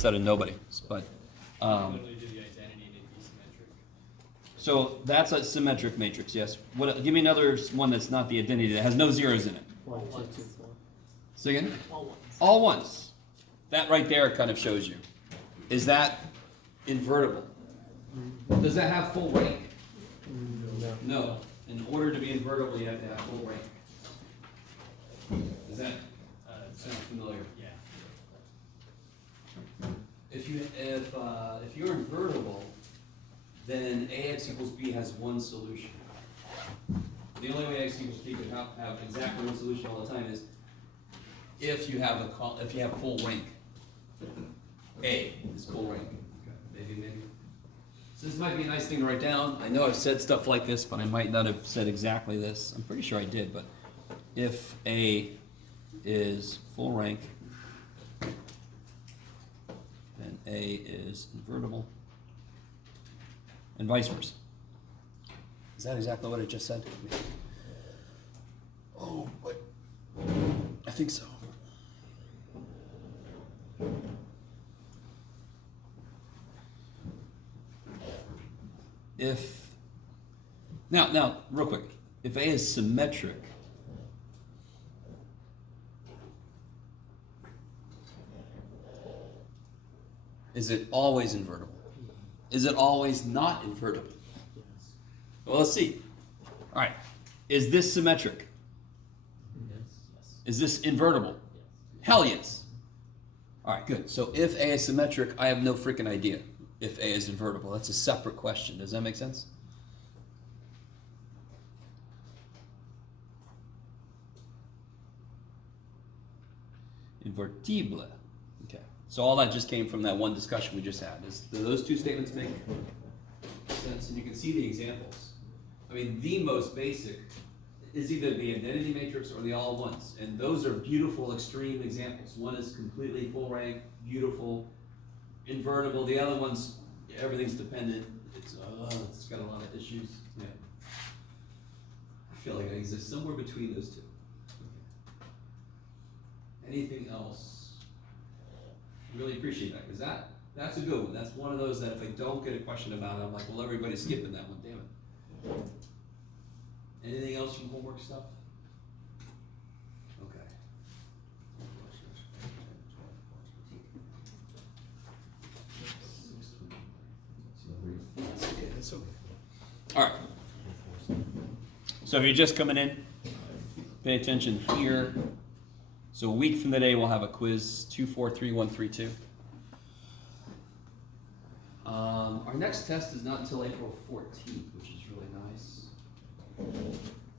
instead of nobody. But When we do the identity, it'd be symmetric. so that's a symmetric matrix. Yes. What? Give me another one that's not the identity that has no zeros in it. 1, 2, 2, 4. Say again. All ones. All ones. That right there kind of shows you. Is that invertible? Does that have full rank? No. No. In order to be invertible, you have to have full rank. Does that sound familiar? Yeah. If you're invertible, then AX equals B has one solution. The only way AX equals B could have exactly one solution all the time is if you have full rank. A is full rank. Maybe. So this might be a nice thing to write down. I know I've said stuff like this, but I might not have said exactly this. I'm pretty sure I did, but if A is full rank, then A is invertible, and vice versa. Is that exactly what I just said? Oh, what? I think so. If now, real quick, if A is symmetric, is it always invertible? Is it always not invertible? Yes. Well, let's see. All right, is this symmetric? Yes. Is this invertible? Hell yes. All right, good. So if A is symmetric, I have no freaking idea if A is invertible. That's a separate question. Does that make sense? Invertible. Okay. So all that just came from that one discussion we just had. Do those two statements make sense? And you can see the examples. I mean, the most basic is either the identity matrix or the all ones. And those are beautiful extreme examples. One is completely full rank, beautiful, invertible. The other one's everything's dependent. It's got a lot of issues. Yeah. I feel like I exist somewhere between those two. Anything else? Really appreciate that, because that's a good one. That's one of those that if I don't get a question about it, I'm like, well, everybody's skipping that one, damn it. Anything else from homework stuff? Okay. All right. So if you're just coming in, pay attention here. So a week from today, we'll have a quiz 243132. Our next test is not until April 14th, which is really nice.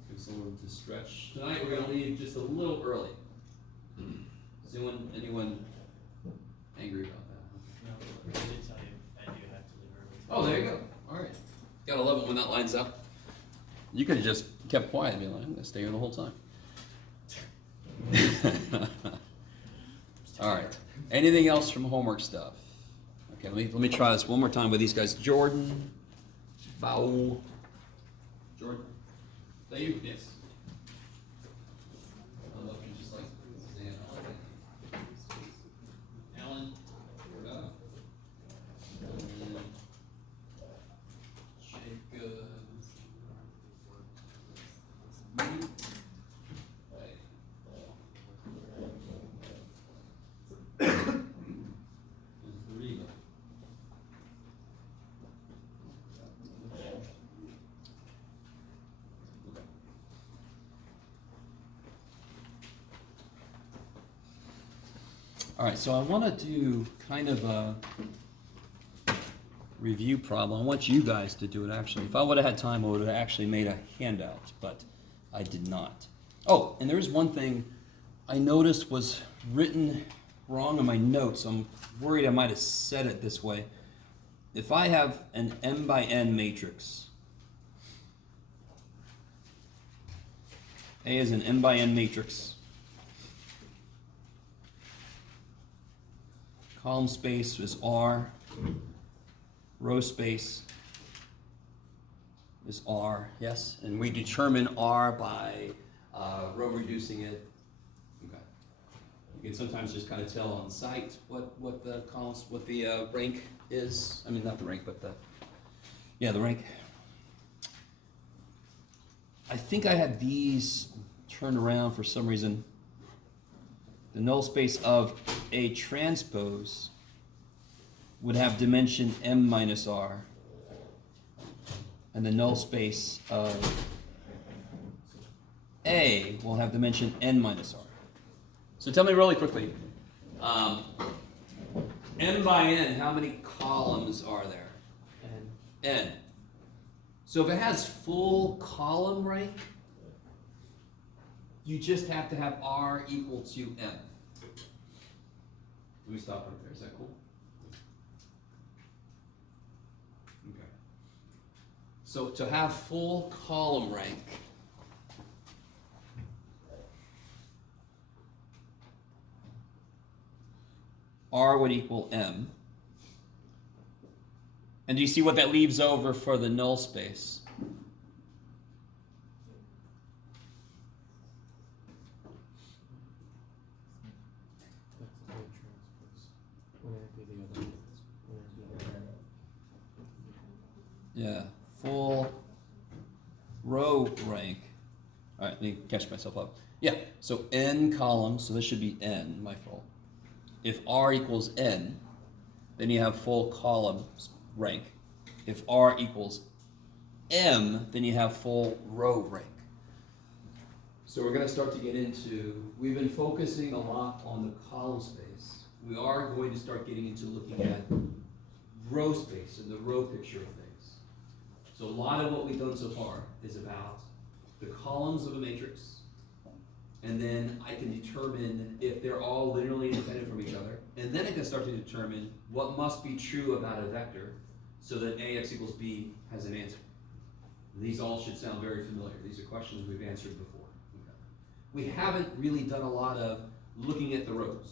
Gives someone to stretch. Tonight we're going to leave just a little early. Is anyone angry about that? No, I did tell you I do have to leave early. Oh, there you go. All right. Gotta love it when that lines up. You could have just kept quiet and be like, I'm gonna stay here the whole time. All right. Anything else from homework stuff? Okay, let me try this one more time with these guys. Jordan, Bow. Jordan, is that you? Yes. I don't know if you just like Zan. Alan. Jacob. All right, so I want to do kind of a review problem. I want you guys to do it, actually. If I would have had time, I would have actually made a handout, but I did not. Oh, and there is one thing I noticed was written wrong in my notes. I'm worried I might have said it this way. If I have an m by n matrix, A is an m by n matrix, column space is R, row space is R, yes? And we determine R by row reducing it. Okay. You can sometimes just kind of tell on site what the columns, what the rank is. I mean, not the rank, but the rank. I think I had these turned around for some reason. The null space of A transpose would have dimension m minus r, and the null space of A will have dimension n minus r. So tell me really quickly, m by n, how many columns are there? And N. So if it has full column rank, you just have to have r equal to m. Let me stop right there. Is that cool? Okay. So to have full column rank, r would equal m. And do you see what that leaves over for the null space? that's A transpose. When I do the other, when I do the Yeah, full row rank. All right, let me catch myself up. Yeah, so n columns, so this should be n, my fault. If r equals n, then you have full column rank. If r equals m, then you have full row rank. So we're going to start to get into, we've been focusing a lot on the column space. We are going to start getting into looking at row space and the row picture of things. So a lot of what we've done so far is about the columns of a matrix, and then I can determine if they're all linearly independent from each other, and then I can start to determine what must be true about a vector so that ax equals b has an answer. And these all should sound very familiar. These are questions we've answered before. Okay. We haven't really done a lot of looking at the rows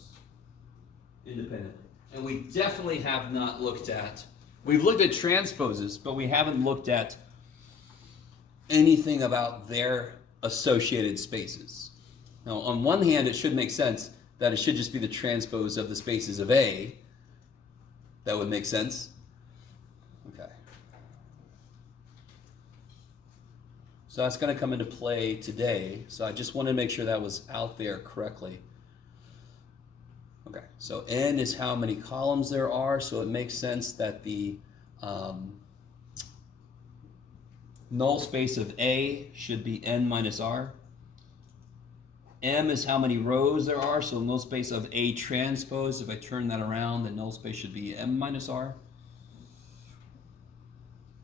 independently. And we definitely have not looked at, we've looked at transposes, but we haven't looked at anything about their associated spaces. Now, on one hand, it should make sense that it should just be the transpose of the spaces of A. That would make sense. Okay. So that's going to come into play today. So I just wanted to make sure that was out there correctly. Okay, so n is how many columns there are, so it makes sense that the null space of A should be n minus r. M is how many rows there are, so null space of A transpose, if I turn that around, the null space should be m minus r.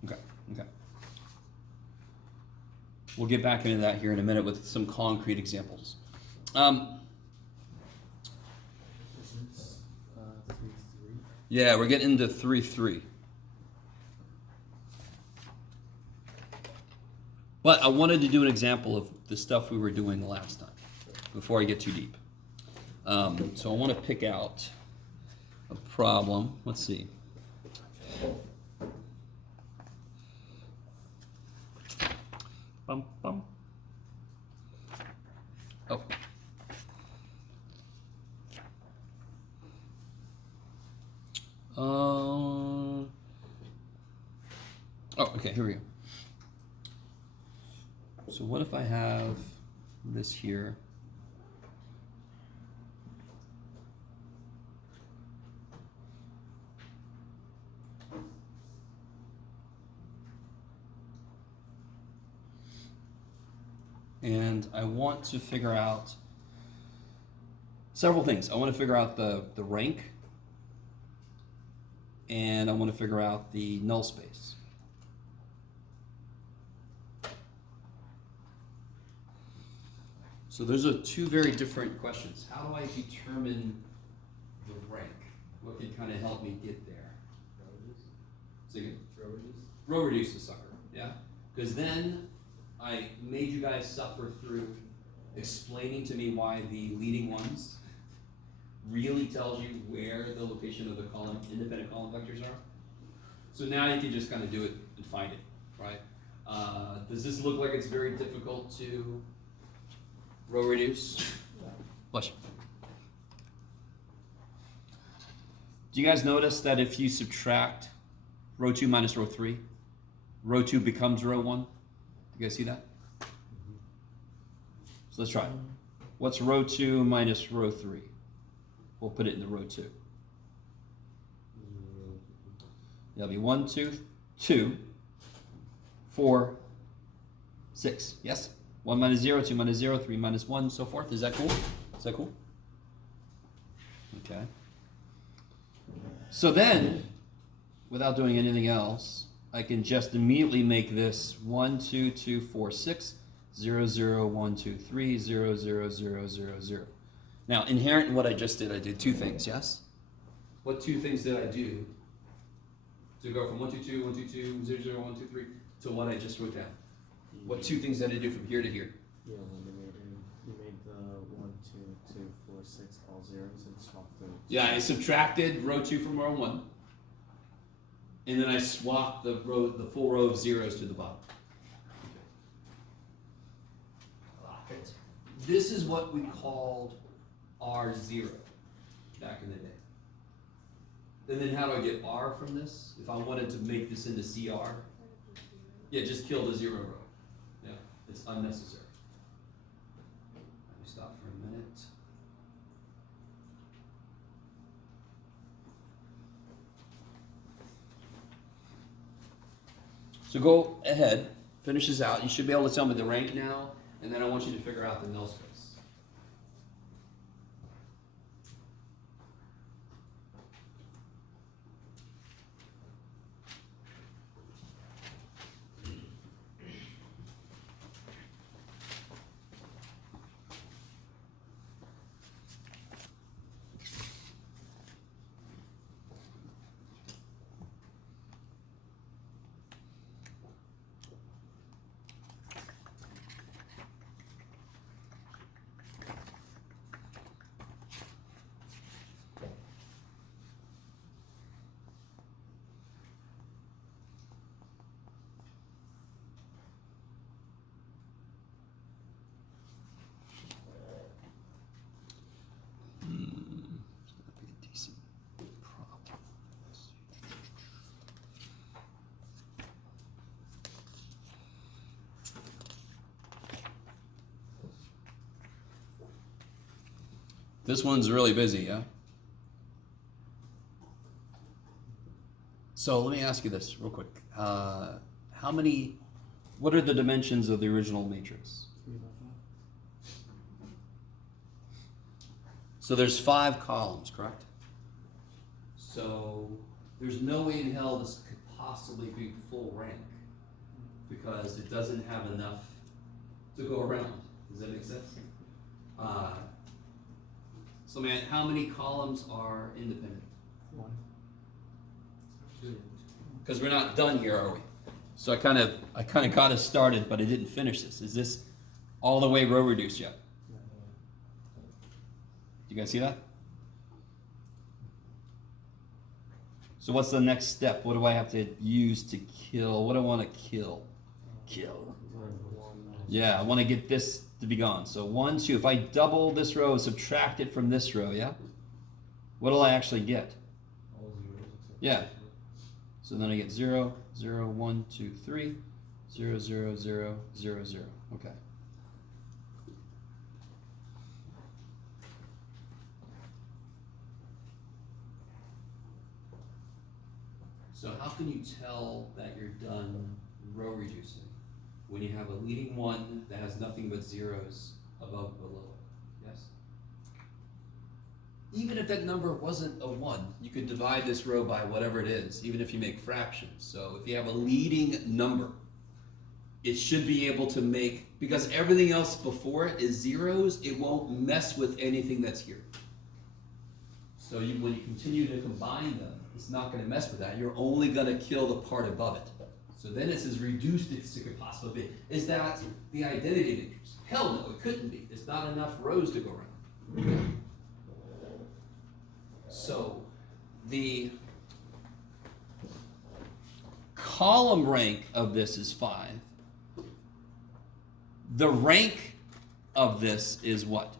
Okay. We'll get back into that here in a minute with some concrete examples. 3-3. Yeah, we're getting into 3-3. But I wanted to do an example of the stuff we were doing the last time, before I get too deep. So I want to pick out a problem. Let's see. Bum, bum. Oh. Oh, okay, here we go. So what if I have this here? And I want to figure out several things. I want to figure out the rank, and I want to figure out the null space. So those are two very different questions. How do I determine the rank? What can kind of help me get there? Say again? Row reduce the sucker, yeah? Because then I made you guys suffer through explaining to me why the leading ones really tells you where the location of the column, independent column vectors are. So now you can just kind of do it and find it, right? Does this look like it's very difficult to row reduce? Bless you. Do you guys notice that if you subtract row 2 minus row 3, row 2 becomes row 1? Do you guys see that? So let's try it. What's row 2 minus row 3? We'll put it into row 2. That'll be 1, 2, 2, 4, 6. Yes? 1 minus 0, 2 minus 0, 3 minus 1, so forth. Is that cool? Is that cool? Okay. So then, without doing anything else, I can just immediately make this 1, 2, 2, 4, 6, 0, 0, 1, 2, 3, 0, 0, 0, 0, 0. Now, inherent in what I just did, I did two things, yes? What two things did I do to go from 1, 2, 2, 1, 2, 2, 0, 0, 1, 2, 3 to what I just wrote down? What two things did I do from here to here? Yeah, when you made the 1, 2, 2, 4, 6 all zeros and swapped them. Yeah, I subtracted row 2 from row 1. And then I swapped the full row of zeros to the bottom. This is what we called R0 back in the day. And then how do I get R from this? If I wanted to make this into CR, yeah, just kill the 0 row. Yeah, it's unnecessary. Let me stop for a minute. So go ahead, finish this out. You should be able to tell me the rank now, and then I want you to figure out the null space. This one's really busy, yeah? So let me ask you this real quick. What are the dimensions of the original matrix? 3 by 5. So there's 5 columns, correct? So there's no way in hell this could possibly be full rank because it doesn't have enough to go around. Does that make sense? So man, how many columns are independent? 1. Because we're not done here, are we? So I kind of got us started, but I didn't finish this. Is this all the way row reduced yet? You guys see that? So what's the next step? What do I have to use to kill? What do I want to kill? Kill. Yeah, I want to get this to be gone. So 1, 2. If I double this row, subtract it from this row, yeah? What will I actually get? All zeros except Yeah. So then I get 0, 0, 1, 2, 3, 0, 0, 0, 0, 0. Okay. So how can you tell that you're done row reducing when you have a leading one that has nothing but zeros above and below it? Yes? Even if that number wasn't a 1, you could divide this row by whatever it is, even if you make fractions. So if you have a leading number, it should be able to make, because everything else before it is zeros, it won't mess with anything that's here. So when you continue to combine them, it's not going to mess with that. You're only going to kill the part above it. So then it's as reduced as it could possibly be. Is that the identity matrix? Hell no, it couldn't be. There's not enough rows to go around. So the column rank of this is 5. The rank of this is what?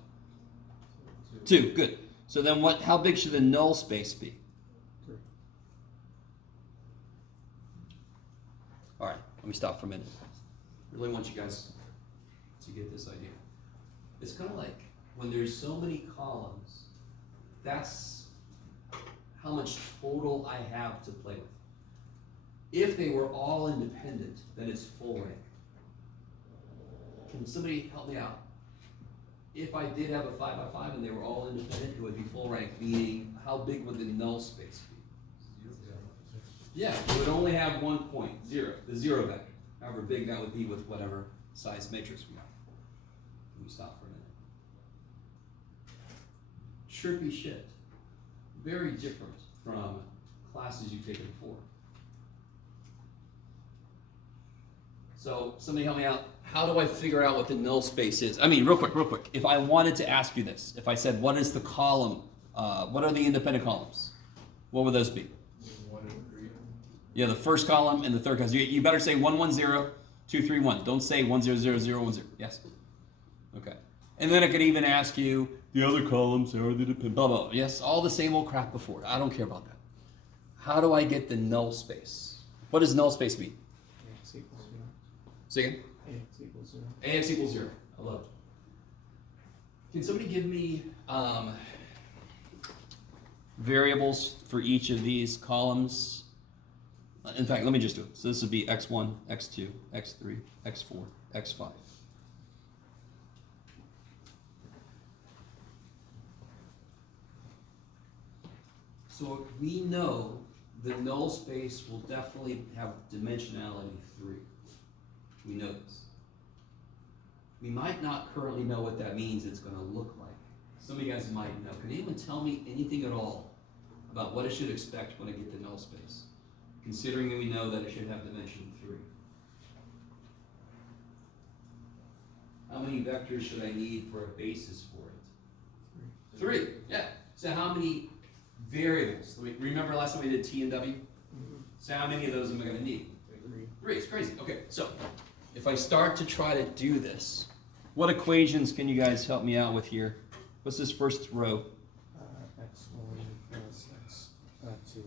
2. Good. So then how big should the null space be? All right, let me stop for a minute. Really want you guys to get this idea. It's kind of like when there's so many columns, that's how much total I have to play with. If they were all independent, then it's full rank. Can somebody help me out? If I did have a 5 by 5 and they were all independent, it would be full rank, meaning how big would the null space be? Yeah, it would only have 1 point, 0, the 0 vector, however big that would be with whatever size matrix we got. Let me stop for a minute. Trippy shit. Very different from classes you've taken before. So somebody help me out. How do I figure out what the null space is? I mean, real quick. If I wanted to ask you this, if I said, what is the column, what are the independent columns? What would those be? 1 and 3. Yeah, the first column and the third column. You better say 1, 1, 0, 2, 3, 1. Don't say 1, 0, 0, 0, 1, 0. Yes? Okay. And then I could even ask you, the other columns are the dependent, blah, blah. Yes, all the same old crap before. I don't care about that. How do I get the null space? What does null space mean? AX equals 0. Say again? AX equals 0. AX equals 0. I love it. Can somebody give me variables for each of these columns? In fact, let me just do it. So this would be x1, x2, x3, x4, x5. So we know the null space will definitely have dimensionality 3. We know this. We might not currently know what that means it's going to look like. Some of you guys might know. Can anyone tell me anything at all about what I should expect when I get the null space? Considering that we know that it should have dimension 3. How many vectors should I need for a basis for it? 3. Yeah. So how many variables? Remember last time we did T and W? So how many of those am I going to need? 3. It's crazy. Okay, so if I start to try to do this, what equations can you guys help me out with here? What's this first row? X1 plus X2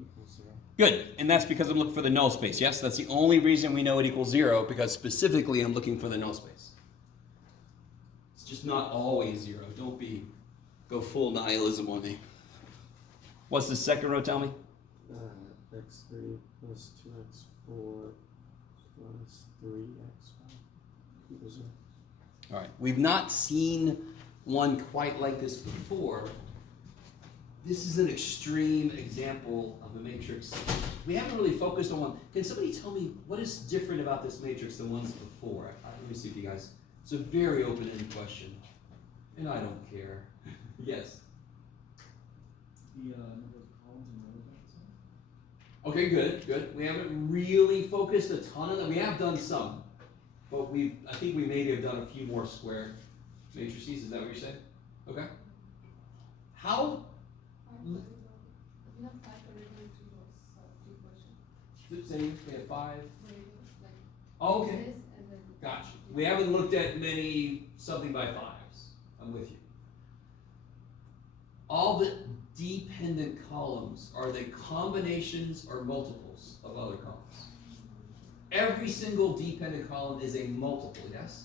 equals 0. Good, and that's because I'm looking for the null space, yes? That's the only reason we know it equals 0, because specifically I'm looking for the null space. It's just not always 0. Don't go full nihilism on me. What's the second row, tell me? X3 plus 2x4 plus 3x5 equals 0. All right, we've not seen one quite like this before. This is an extreme example of a matrix. We haven't really focused on one. Can somebody tell me what is different about this matrix than ones before? Let me see if you guys, it's a very open-ended question, and I don't care. Yes? The number of columns and rows outside. Okay, good. We haven't really focused a ton on that. We have done some, but I think we maybe have done a few more square matrices. Is that what you're saying? Okay. How? We have 5 original 3 rows, so 3 questions. Say we have 5. Variables, like Oh, okay. this and then. Gotcha. We haven't looked at many something by 5s. I'm with you. All the dependent columns, are they combinations or multiples of other columns? Every single dependent column is a multiple, yes?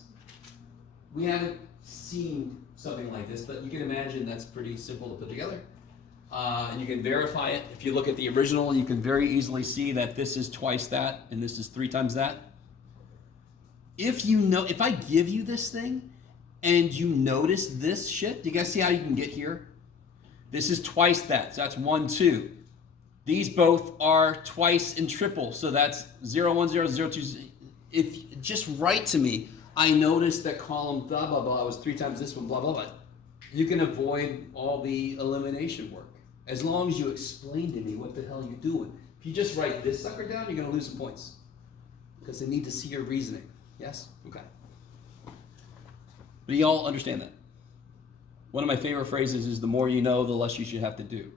We haven't seen something like this, but you can imagine that's pretty simple to put together. And you can verify it. If you look at the original, you can very easily see that this is twice that, and this is 3 times that. If I give you this thing, and you notice this shit, do you guys see how you can get here? This is twice that, so that's 1, 2. These both are twice in triple, so that's 0, 1, 0, 0, 2. If just write to me, I noticed that column blah, blah, blah was 3 times this one, blah, blah, blah. You can avoid all the elimination work, as long as you explain to me what the hell you're doing. If you just write this sucker down, you're going to lose some points, because they need to see your reasoning. Yes? Okay. But you all understand that? One of my favorite phrases is, the more you know, the less you should have to do.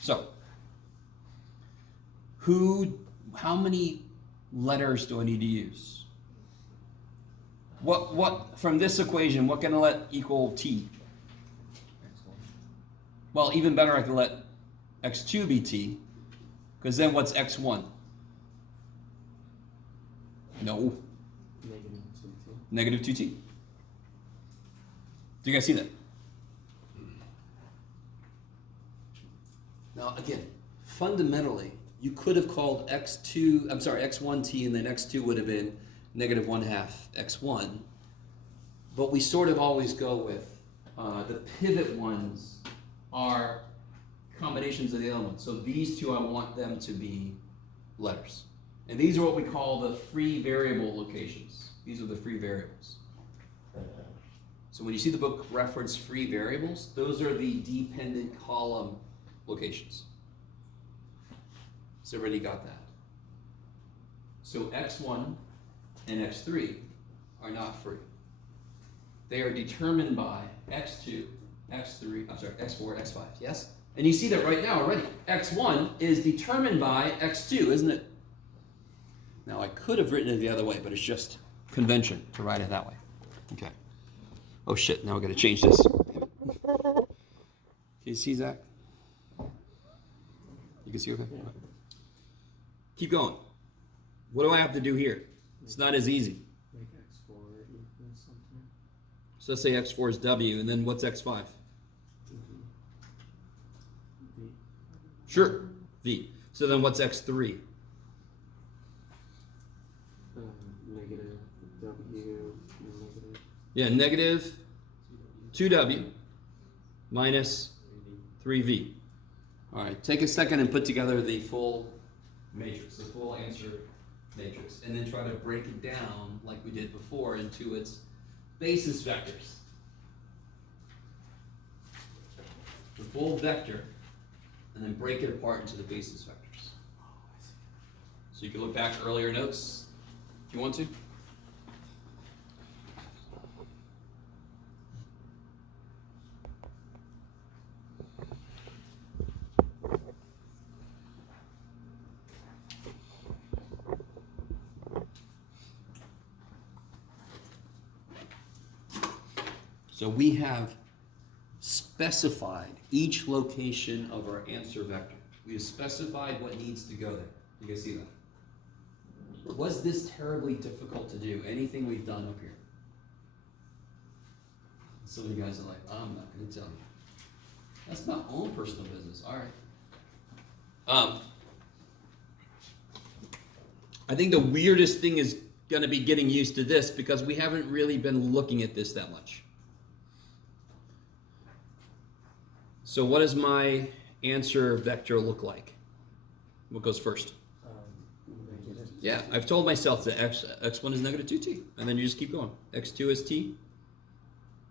So, how many letters do I need to use? What from this equation, what can I let equal t? X1. Well, even better, I can let x2 be t, Because then what's x1? No. Negative 2t. Negative 2t. Do you guys see that? Now again, fundamentally, you could have called x1t, and then x2 would have been negative 1/2 x1. But we sort of always go with the pivot ones are combinations of the elements. So these two, I want them to be letters. And these are what we call the free variable locations. These are the free variables. So when you see the book reference free variables, those are the dependent column locations. So everybody got that? So x1 and x3 are not free. They are determined by x2, x3, x4, x5, yes? And you see that right now already. x1 is determined by x2, isn't it? Now I could have written it the other way, but it's just convention to write it that way. Okay. Oh shit, now I've got to change this. Can you see, Zach? You can see okay? Yeah. Keep going. What do I have to do here? It's not as easy. Make x4 equals something. So let's say x4 is w, and then what's x5? V. Sure, v. So then what's x3? Negative w, negative Yeah, negative 2w minus 3v. All right, take a second and put together the full matrix, the full answer matrix, and then try to break it down like we did before into its basis vectors. The full vector, and then break it apart into the basis vectors. So you can look back at earlier notes if you want to. So we have specified each location of our answer vector. We have specified what needs to go there. You guys see that? Was this terribly difficult to do? Anything we've done up here? Some of you guys are like, I'm not going to tell you. That's my own personal business. All right. I think the weirdest thing is going to be getting used to this because we haven't really been looking at this that much. So what does my answer vector look like? What goes first? negative. Yeah, I've told myself that x1 is negative 2t, and then you just keep going. x2 is t.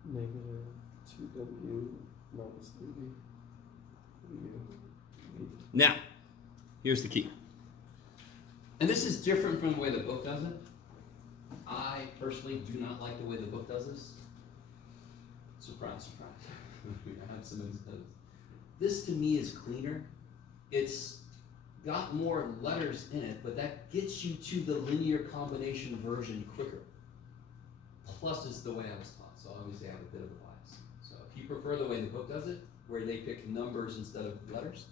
Negative 2w minus 3v. Now, here's the key. And this is different from the way the book does it. I personally do not like the way the book does this. Surprise, surprise. I have some instances. This to me is cleaner. It's got more letters in it, but that gets you to the linear combination version quicker. Plus, it's the way I was taught, so obviously I have a bit of a bias. So if you prefer the way the book does it, where they pick numbers instead of letters,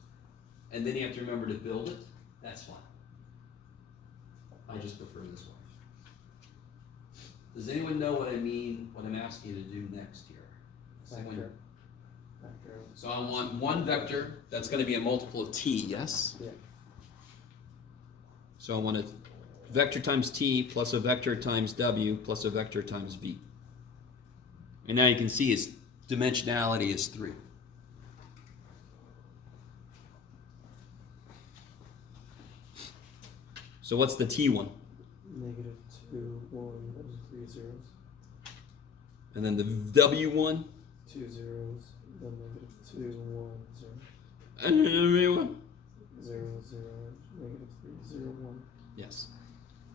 and then you have to remember to build it, that's fine. I just prefer this way. Does anyone know what I mean, what I'm asking you to do next here? Vector. So I want one vector that's going to be a multiple of t, yes? Yeah. So I want a vector times t plus a vector times w plus a vector times v. And now you can see its dimensionality is 3. So what's the t one? Negative 2, 1, and 3 zeros. And then the w one? 2 zeros, then negative 2, 1, 0. And then the v one? 0, 0, negative 3, 0, 1. Yes.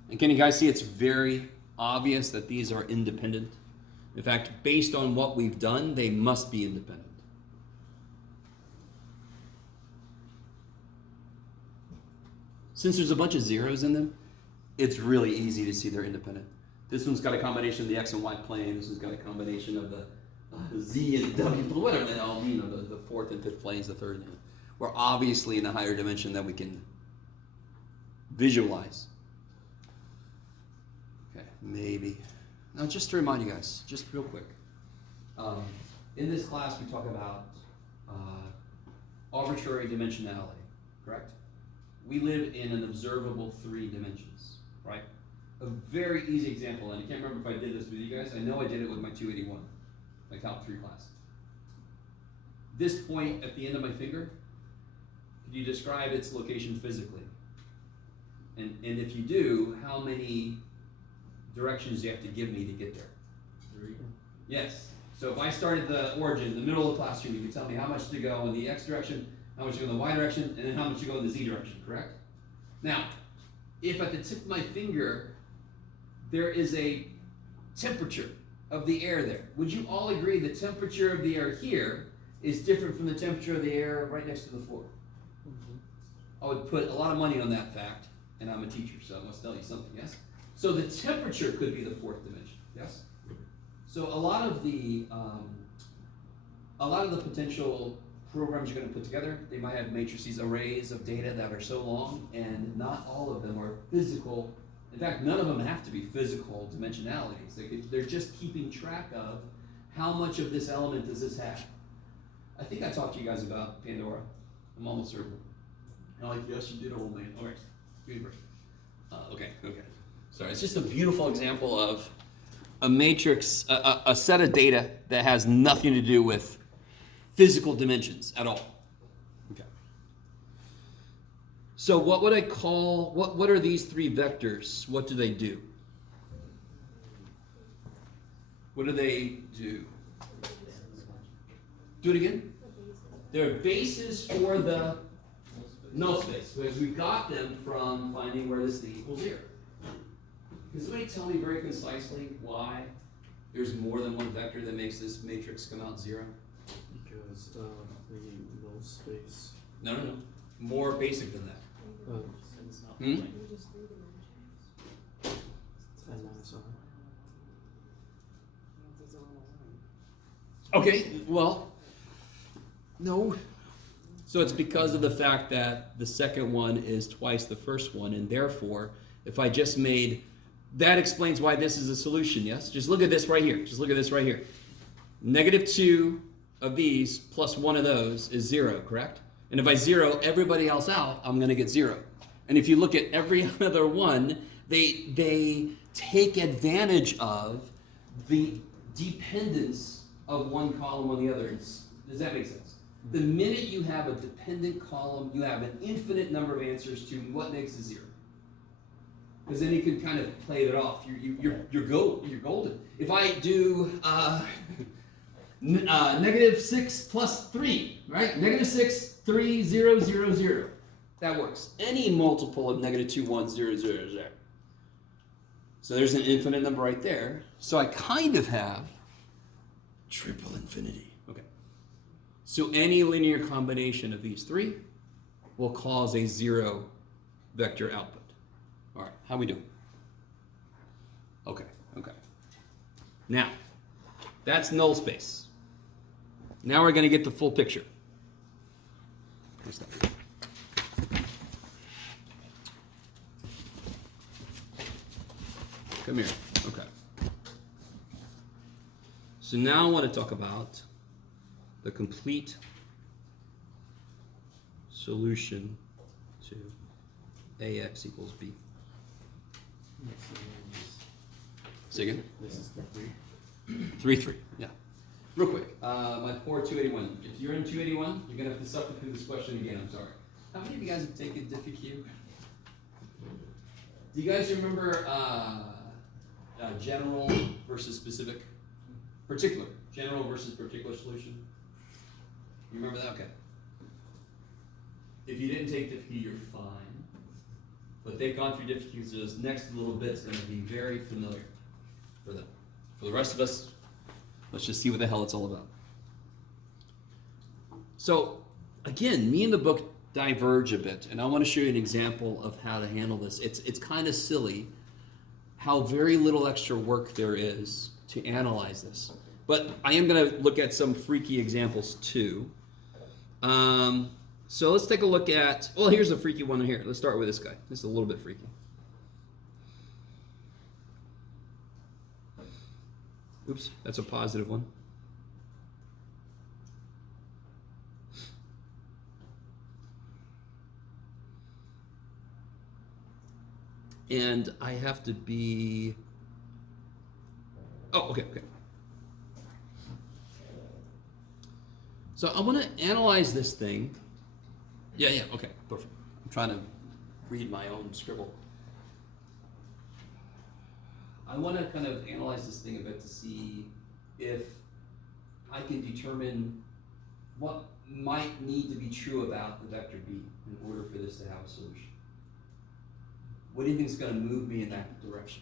And can you guys see it's very obvious that these are independent? In fact, based on what we've done, they must be independent. Since there's a bunch of zeros in them, it's really easy to see they're independent. This one's got a combination of the x and y plane. This one's got a combination of the z and w, whatever they all mean, the fourth and fifth planes, the third. We're obviously in a higher dimension that we can visualize. Okay, maybe. Now, just to remind you guys, just real quick. In this class, we talk about arbitrary dimensionality, correct? We live in an observable 3 dimensions, right? A very easy example, and I can't remember if I did this with you guys. I know I did it with my 281, my Calc 3 class. This point at the end of my finger, could you describe its location physically? And if you do, how many directions do you have to give me to get there? 3. Yes. So if I started the origin, the middle of the classroom, you can tell me how much to go in the x direction, how much to go in the y direction, and then how much to go in the z direction, correct? Now, if at the tip of my finger, there is a temperature of the air there, would you all agree the temperature of the air here is different from the temperature of the air right next to the floor? I would put a lot of money on that fact, and I'm a teacher, so I must tell you something, yes? So the temperature could be the 4th dimension, yes? So a lot of the potential programs you're going to put together, they might have matrices, arrays of data that are so long, and not all of them are physical. In fact, none of them have to be physical dimensionalities. They're just keeping track of how much of this element does this have. I think I talked to you guys about Pandora. I'm almost certain. And I'm like, yes, you did, old man. All right, give me a break. Okay. Sorry, it's just a beautiful example of a matrix, a set of data that has nothing to do with physical dimensions at all. Okay. So what would I call, what are these 3 vectors? What do they do? What do they do? Do it again? They're bases for the null space, because we got them from finding where this thing equals 0. Can somebody tell me very concisely why there's more than one vector that makes this matrix come out 0? Because the null space. No. More basic than that. It's not Hmm? like- And minus r. Okay, well, no. So it's because of the fact that the second one is twice the first one, and therefore, if I just made, that explains why this is a solution, yes? Just look at this right here. -2 of these plus 1 of those is 0, correct? And if I zero everybody else out, I'm going to get 0. And if you look at every other one, they take advantage of the dependence of one column on the other. Does that make sense? The minute you have a dependent column, you have an infinite number of answers to what makes a 0. Because then you can kind of play it off. You're golden. If I do -6 plus 3, right? -6, 3, 0, 0, 0. That works. Any multiple of -2, 1, 0, 0, 0. So there's an infinite number right there. So I kind of have triple infinity. Okay. So any linear combination of these 3 will cause a 0 vector output. All right, how we doing? Okay. Now, that's null space. Now we're going to get the full picture. What's that? Come here. Okay. So now I want to talk about the complete solution to AX equals B. Say again? This is the 3, 3, yeah. Real quick, my poor 281. If you're in 281, you're going to have to suffer through this question again, I'm sorry. How many of you guys have taken DiffyQ? Do you guys remember general versus specific? Particular. General versus particular solution? You remember that? Okay. If you didn't take DiffyQ, you're fine. But they've gone through DiffyQ, so this next little bit's going to be very familiar for them. For the rest of us, let's just see what the hell it's all about. So, again, me and the book diverge a bit, and I want to show you an example of how to handle this. It's kind of silly how very little extra work there is to analyze this. But I am going to look at some freaky examples too. So let's take a look at, well, here's a freaky one here. Let's start with this guy. This is a little bit freaky. Oops, that's a positive one. And I have to be, oh, okay. So I want to analyze this thing. Yeah, okay, perfect. I'm trying to read my own scribble. I want to kind of analyze this thing a bit to see if I can determine what might need to be true about the vector b in order for this to have a solution. What do you think is going to move me in that direction?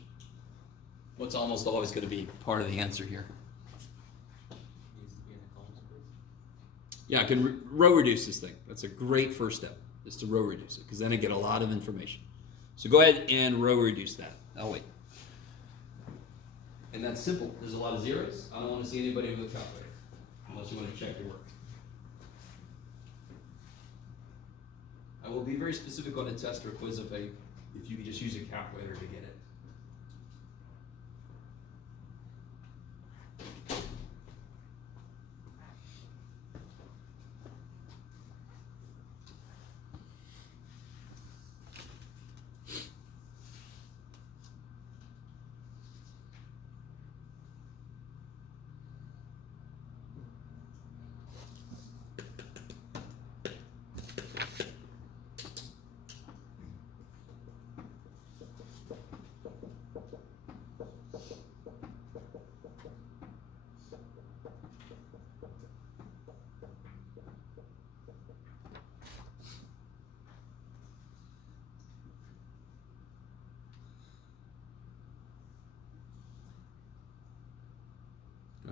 What's almost always going to be part of the answer here? Needs to be in a column space. Yeah, I can row reduce this thing. That's a great first step, is to row reduce it, because then I get a lot of information. So go ahead and row reduce that. I'll wait. And that's simple. There's a lot of zeros. I don't want to see anybody with a calculator, unless you want to check your work. I will be very specific on a test or quiz if you could just use a calculator to get it.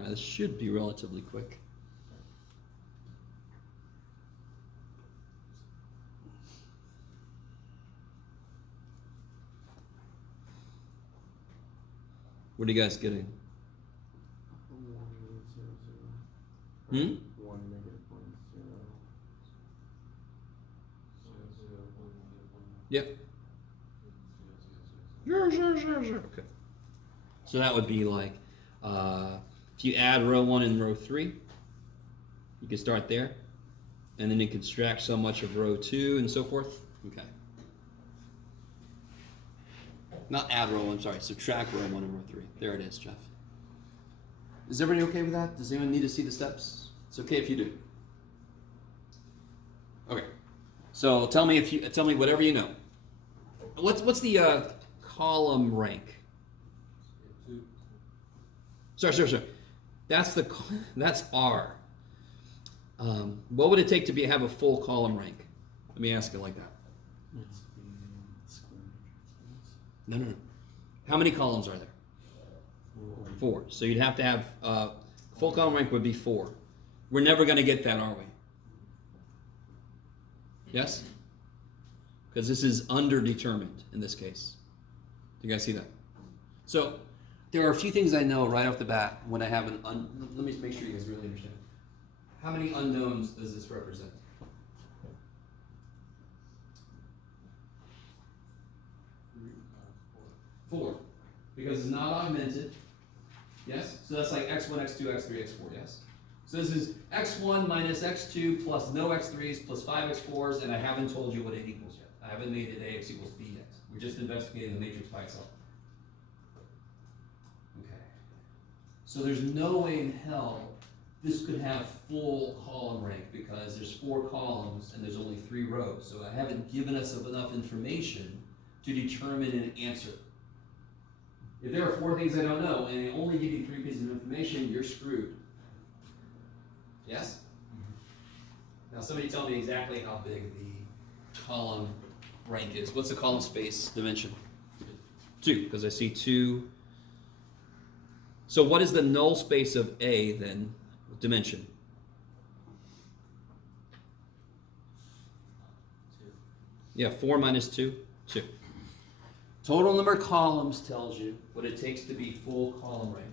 This should be relatively quick. What are you guys getting? 1, 0, 0. Hmm? 1, negative 1, 0. 0, 0, 1, Yep. 1, 0, 0, 0, 0. Sure. Okay. So that would be like, if you add row 1 and row 3, you can start there, and then you can subtract so much of row 2 and so forth. Okay. Not add row 1, sorry, subtract row 1 and row 3. There it is, Jeff. Is everybody okay with that? Does anyone need to see the steps? It's okay if you do. Okay. So tell me whatever you know. What's the column rank? 2. Sorry. That's R. What would it take to have a full column rank? Let me ask it like that. Needs to be square matrix. No. How many columns are there? 4. So you'd have to have full column rank would be 4. We're never going to get that, are we? Yes? Because this is underdetermined in this case. Do you guys see that? So there are a few things I know right off the bat when I have let me make sure you guys really understand. How many unknowns does this represent? 4. Because it's not augmented. Yes? So that's like x1, x2, x3, x4, yes? So this is x1 minus x2 plus no x3s plus 5 x4s, and I haven't told you what it equals yet. I haven't made it ax equals b yet. We're just investigating the matrix by itself. Okay. So there's no way in hell this could have full column rank because there's 4 columns and there's only 3 rows. So I haven't given us enough information to determine an answer. If there are 4 things I don't know and I only give you 3 pieces of information, you're screwed. Yes? Now somebody tell me exactly how big the column rank is. What's the column space dimension? 2, because I see 2. So what is the null space of A then, dimension? 2. Yeah, 4 minus 2, 2. Total number of columns tells you what it takes to be full column rank.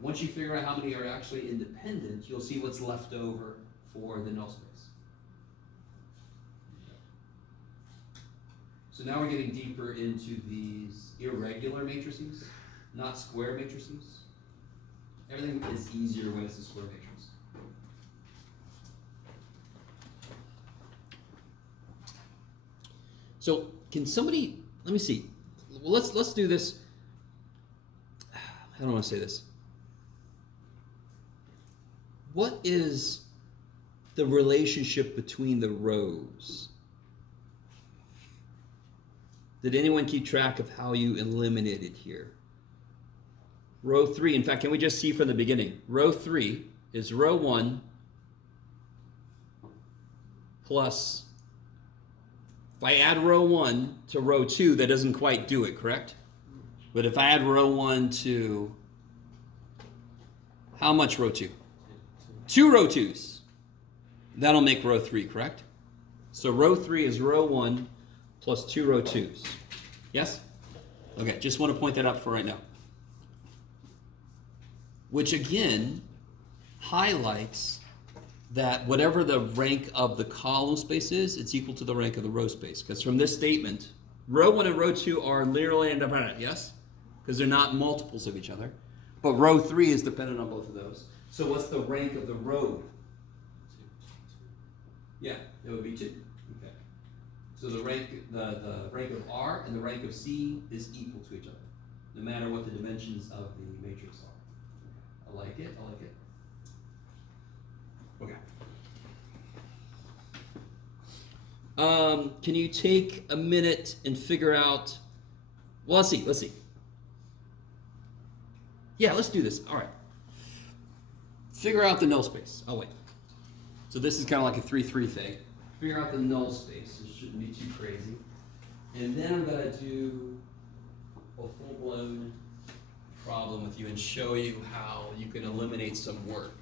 Once you figure out how many are actually independent, you'll see what's left over for the null space. So now we're getting deeper into these irregular matrices, not square matrices. Everything is easier when it's a square matrix. So can somebody, let me see. Well, let's do this. I don't want to say this. What is the relationship between the rows? Did anyone keep track of how you eliminated here? Row 3, in fact, can we just see from the beginning? Row 3 is row 1 plus, if I add row 1 to row 2, that doesn't quite do it, correct? But if I add row 1 to, how much row 2? 2 row 2s. That'll make row 3, correct? So row 3 is row 1 plus 2 row 2s. Yes? Okay, just want to point that out for right now. Which again highlights that whatever the rank of the column space is, it's equal to the rank of the row space. Because from this statement, row 1 and row 2 are literally independent, yes? Because they're not multiples of each other. But row 3 is dependent on both of those. So what's the rank of the row? Yeah, it would be 2. Okay. So the rank of R and the rank of C is equal to each other, no matter what the dimensions of the matrix are. I like it, I like it. Okay. Can you take a minute and figure out, well, let's see. Yeah, let's do this. All right. Figure out the null space. Oh, wait. So this is kind of like a 3-3 thing. Figure out the null space. It shouldn't be too crazy. And then I'm going to do a full-blown problem with you and show you how you can eliminate some work.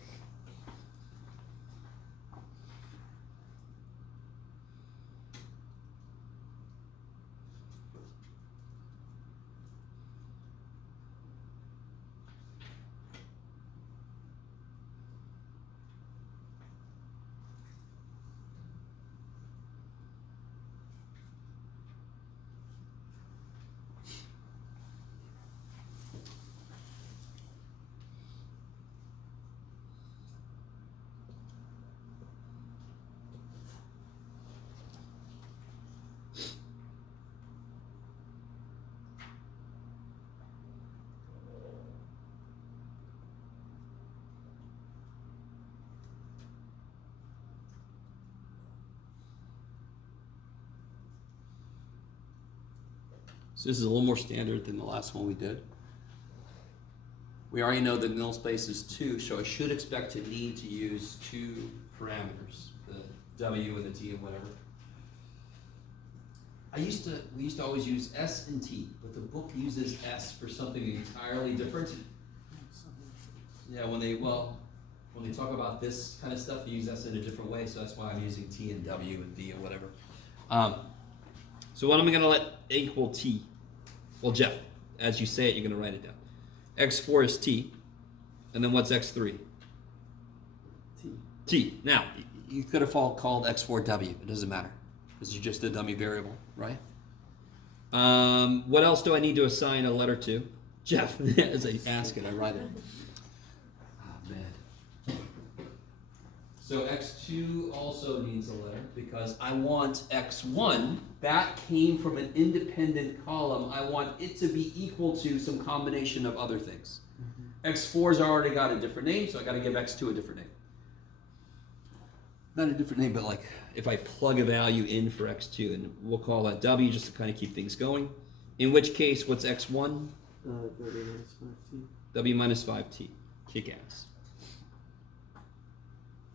So this is a little more standard than the last one we did. We already know that null space is 2, so I should expect to need to use 2 parameters, the W and the T and whatever. We used to always use S and T, but the book uses S for something entirely different. Yeah, when they talk about this kind of stuff, they use S in a different way, so that's why I'm using T and W and V and whatever. So what am I going to let equal T? Well, Jeff, as you say it, you're going to write it down. X4 is T, and then what's X3? T. Now, you could have called X4W. It doesn't matter, because you're just a dummy variable, right? What else do I need to assign a letter to? Jeff, as I ask it, I write it. Oh, man. So X2 also needs a letter because I want X1, that came from an independent column. I want it to be equal to some combination of other things. X4's already got a different name, so I got to give X2 a different name. Not a different name, but like if I plug a value in for X2, and we'll call that W just to kind of keep things going. In which case, what's X1? W minus 5t. W minus 5t. Kick ass.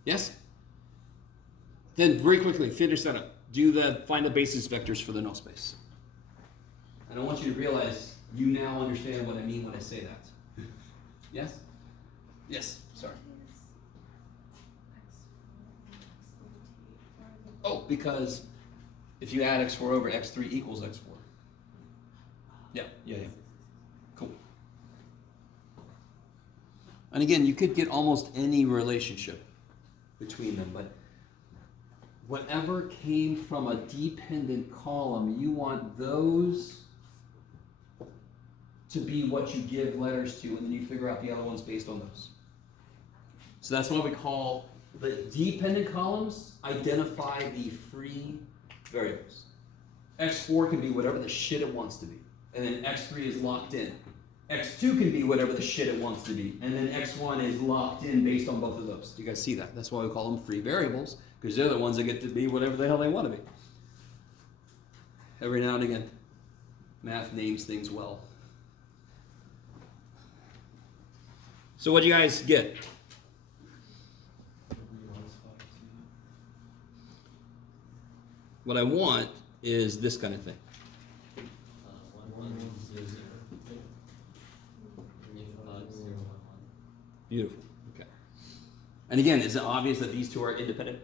Yes? Then very quickly, finish that up. Find the basis vectors for the null space. And I want you to realize you now understand what I mean when I say that. Yes? Yes, sorry. Oh, because if you add x4 over x3 equals x4. Yeah. Cool. And again, you could get almost any relationship between them, but whatever came from a dependent column, you want those to be what you give letters to, and then you figure out the other ones based on those. So that's what we call the dependent columns identify the free variables. X4 can be whatever the shit it wants to be, and then X3 is locked in. X2 can be whatever the shit it wants to be, and then X1 is locked in based on both of those. Do you guys see that? That's why we call them free variables, because they're the ones that get to be whatever the hell they want to be. Every now and again, math names things well. So what do you guys get? What I want is this kind of thing. 1, 1, 0, 0. And you plug 0, 1, 1. Beautiful. Okay. And again, is it obvious that these two are independent?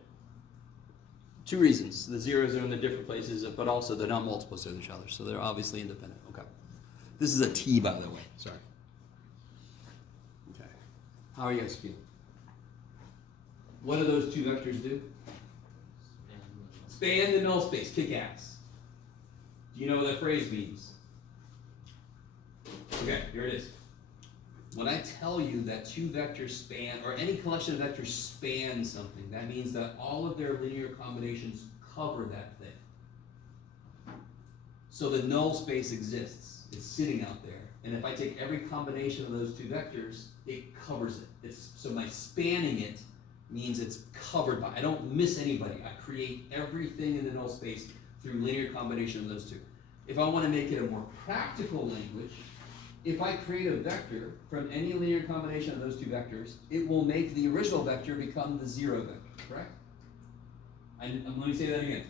Two reasons. The zeros are in the different places, but also they're not multiples of each other, so they're obviously independent. Okay. This is a T, by the way. Sorry. Okay. How are you guys feeling? What do those two vectors do? Span the null space. Kick ass. Do you know what that phrase means? Okay, here it is. When I tell you that two vectors span, or any collection of vectors span something, that means that all of their linear combinations cover that thing. So the null space exists. It's sitting out there. And if I take every combination of those two vectors, it covers it. So my spanning it means it's covered by, I don't miss anybody. I create everything in the null space through linear combination of those two. If I want to make it a more practical language, if I create a vector from any linear combination of those two vectors, it will make the original vector become the zero vector, correct? Let me say that again.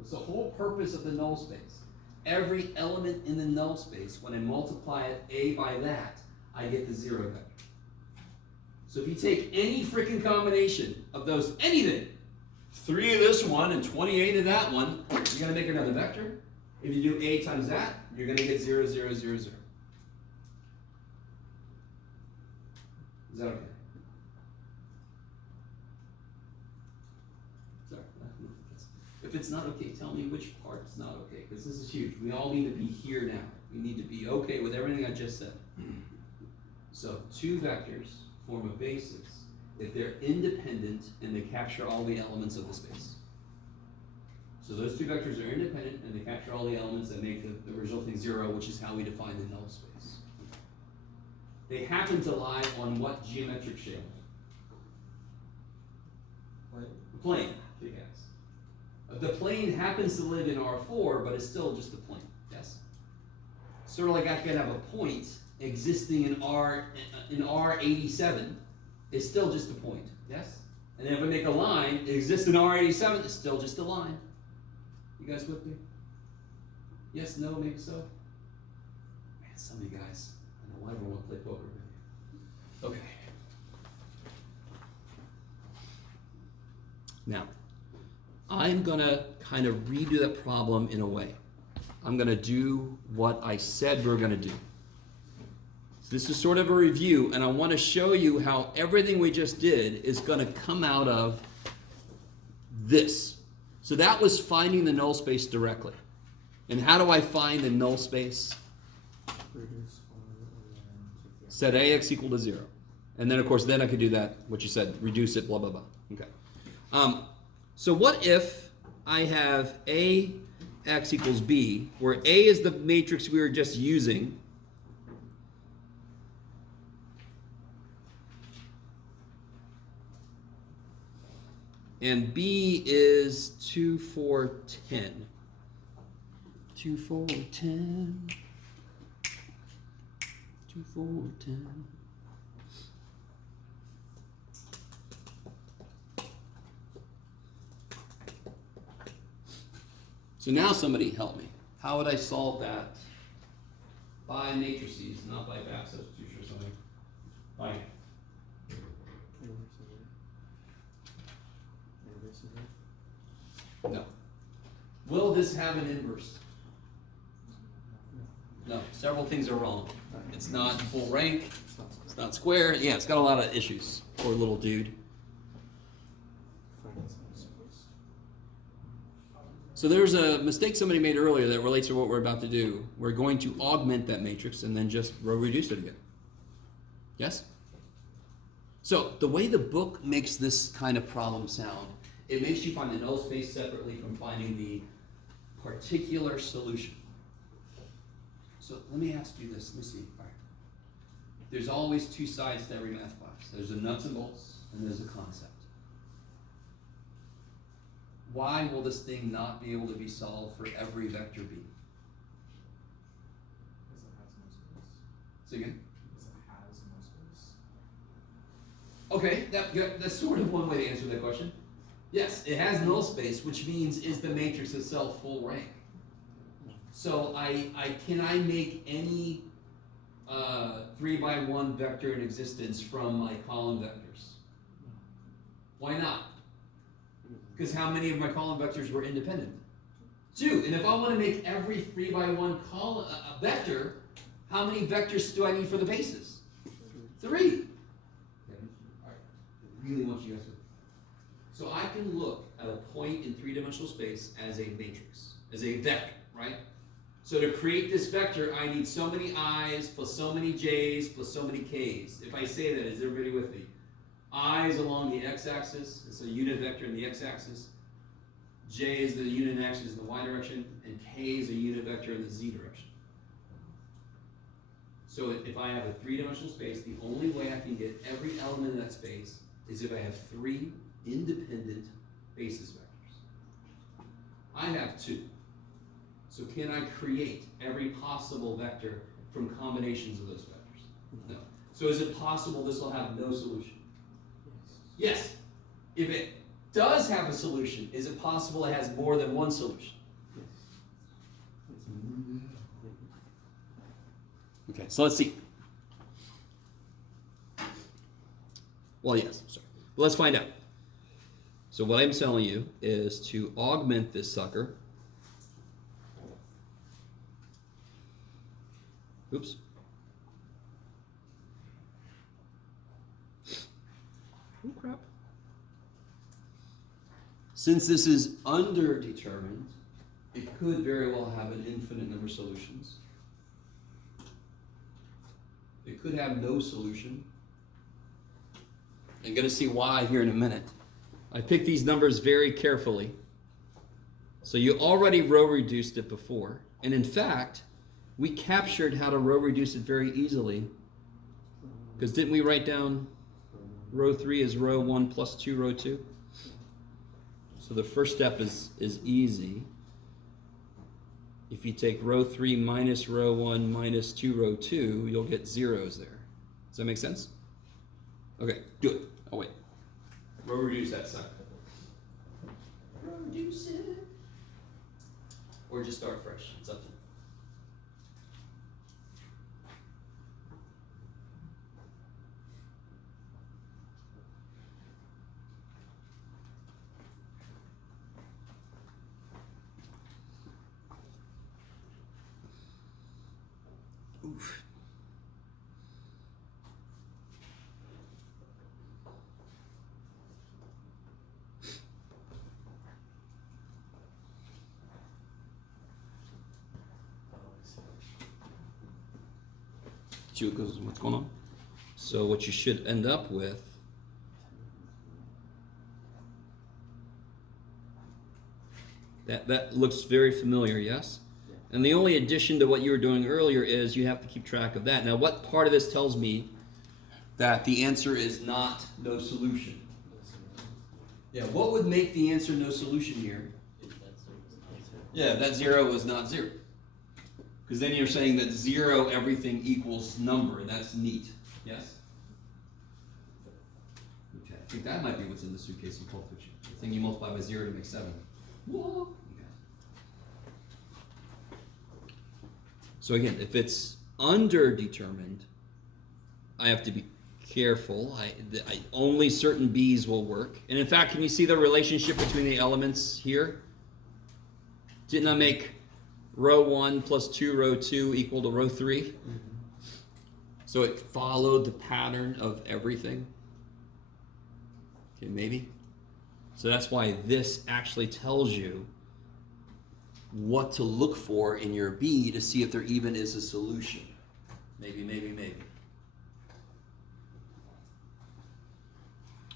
It's the whole purpose of the null space. Every element in the null space, when I multiply it A by that, I get the zero vector. So if you take any freaking combination of those, anything, 3 of this one and 28 of that one, you're going to make another vector. If you do A times that, you're going to get 0, 0, 0, 0. Is that okay? Sorry. If it's not okay, tell me which part's not okay, because this is huge. We all need to be here now. We need to be okay with everything I just said. So 2 vectors form a basis if they're independent and they capture all the elements of the space. So those 2 vectors are independent and they capture all the elements that make the original thing 0, which is how we define the null space. They happen to lie on what geometric shape? The plane. Big ass. The plane happens to live in R4, but it's still just a plane. Yes? Sort of like I could have a point existing in R87 is still just a point. Yes? And then if I make a line, it exists in R87, it's still just a line. You guys with me? Yes, no, maybe so? Man, some of you guys, I don't ever want to play poker with you. Okay. Now, I'm going to kind of redo that problem in a way. I'm going to do what I said we're going to do. So this is sort of a review, and I want to show you how everything we just did is going to come out of this. So that was finding the null space directly. And how do I find the null space? Set AX equal to 0. And then, of course, then I could do that, what you said, reduce it, blah, blah, blah. Okay. So what if I have AX equals B, where A is the matrix we were just using, and B is 2, 4, 10. 2, 4, 10. 2, 4, 10. So now somebody help me. How would I solve that by matrices, not by back substitution or something? By no. Will this have an inverse? No. Several things are wrong. It's not full rank. It's not square. Yeah, it's got a lot of issues. Poor little dude. So there's a mistake somebody made earlier that relates to what we're about to do. We're going to augment that matrix and then just row reduce it again. Yes? So the way the book makes this kind of problem sound, it makes you find the null space separately from finding the particular solution. So let me ask you this. Let me see. All right. There's always two sides to every math class. There's the nuts and bolts, and there's a concept. Why will this thing not be able to be solved for every vector B? Because it has no space. Say again? Because it has no space. Okay, that's sort of one way to answer that question. Yes, it has null space, which means is the matrix itself full rank? So can I make any 3x1 vector in existence from my column vectors? Why not? Because how many of my column vectors were independent? 2. And if I want to make every 3x1 column vector, how many vectors do I need for the bases? 3. Okay. All right. I really want you guys to. So I can look at a point in three-dimensional space as a matrix, as a vector, right? So to create this vector, I need so many i's plus so many j's plus so many k's. If I say that, is everybody with me? I is along the x-axis, it's a unit vector in the x-axis. J is the unit axis in the y direction, and k is a unit vector in the z direction. So if I have a three-dimensional space, the only way I can get every element in that space is if I have 3 independent basis vectors. I have 2. So can I create every possible vector from combinations of those vectors? No. So is it possible this will have no solution? Yes. If it does have a solution, is it possible it has more than one solution? Okay, so let's see. Well, yes, sorry. But let's find out. So what I'm telling you is to augment this sucker. Oops. Oh, crap. Since this is underdetermined, it could very well have an infinite number of solutions. It could have no solution. I'm going to see why here in a minute. I picked these numbers very carefully. So you already row reduced it before. And in fact, we captured how to row reduce it very easily. Because didn't we write down row 3 is row 1 plus 2 row 2? So the first step is easy. If you take row 3 minus row 1 minus 2 row 2, you'll get zeros there. Does that make sense? Okay, do it. Oh, wait. Row reduce that sucker. Row reduce it. Or just start fresh. It's up to you. Oof. See what's going on? So what you should end up with that looks very familiar, yes? And the only addition to what you were doing earlier is you have to keep track of that. Now, what part of this tells me that the answer is not no solution? Yeah, what would make the answer no solution here? Yeah, that 0 was not 0. Because then you're saying that 0, everything equals number, and that's neat. Yes? Okay, I think that might be what's in the suitcase in Pulp Fiction. The thing you multiply by 0 to make 7. Whoa! Okay. So again, if it's underdetermined, I have to be careful. Only certain B's will work. And in fact, can you see the relationship between the elements here? Didn't I make row 1 plus 2 row 2 equal to row 3? Mm-hmm. So it followed the pattern of everything. Okay, maybe. So that's why this actually tells you what to look for in your B to see if there even is a solution. Maybe.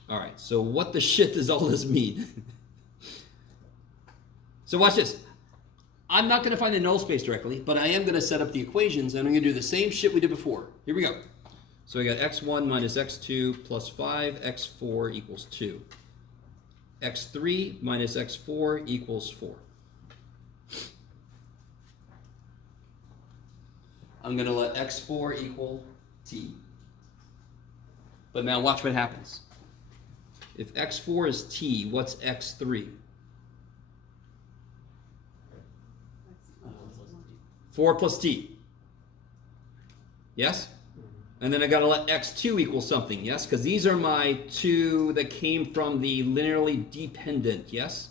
All right, so what the shit does all this mean? So watch this. I'm not going to find the null space directly, but I am going to set up the equations, and I'm going to do the same shit we did before. Here we go. So we got x1 minus x2 plus 5, x4 equals 2. x3 minus x4 equals 4. I'm going to let x4 equal t. But now watch what happens. If x4 is t, what's x3? 4 plus t. Yes? And then I got to let x2 equal something, yes? Because these are my two that came from the linearly dependent, yes?